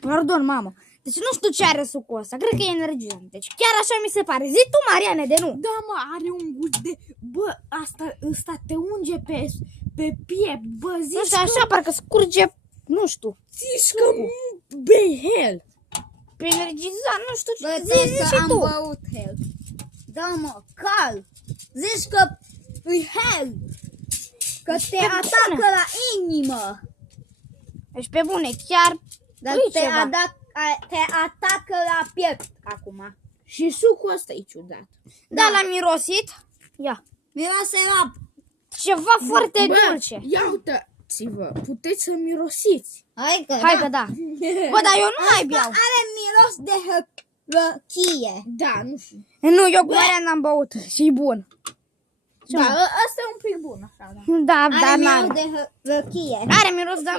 Pardon, mamă. Deci nu știu ce are sucul ăsta, cred că e energizant. Deci chiar așa mi se pare. Zi tu, Mariane, de nu. Da, mă, are un gust de... Bă, ăsta te unge pe piept, bă, zici Nu știu, așa parcă scurge, nu știu. zici că bei hel. Pe energizant, nu știu ce. Bă, Zici că și am tu. băut hel. Da, mă, cal. Zici că e hel. Că te atacă la inimă. Deci pe bune, chiar Dar nu-i te ceva. te atacă la piept acum. Și sucul ăsta e ciudat. Da, l-am mirosit. Ia. Miroase la... Ceva foarte Bă, dulce. ia uitați-vă, puteți să mirosiți. Hai că Hai că da. Bă, dar eu nu mai Asta beau. are miros de hăchie. Da, nu știu. Nu, eu cu Mariana am băut și e bun. Da, ăsta e un pic bun, așa, da. Da, dar Are n-are. miros de hăchie. Are miros, dar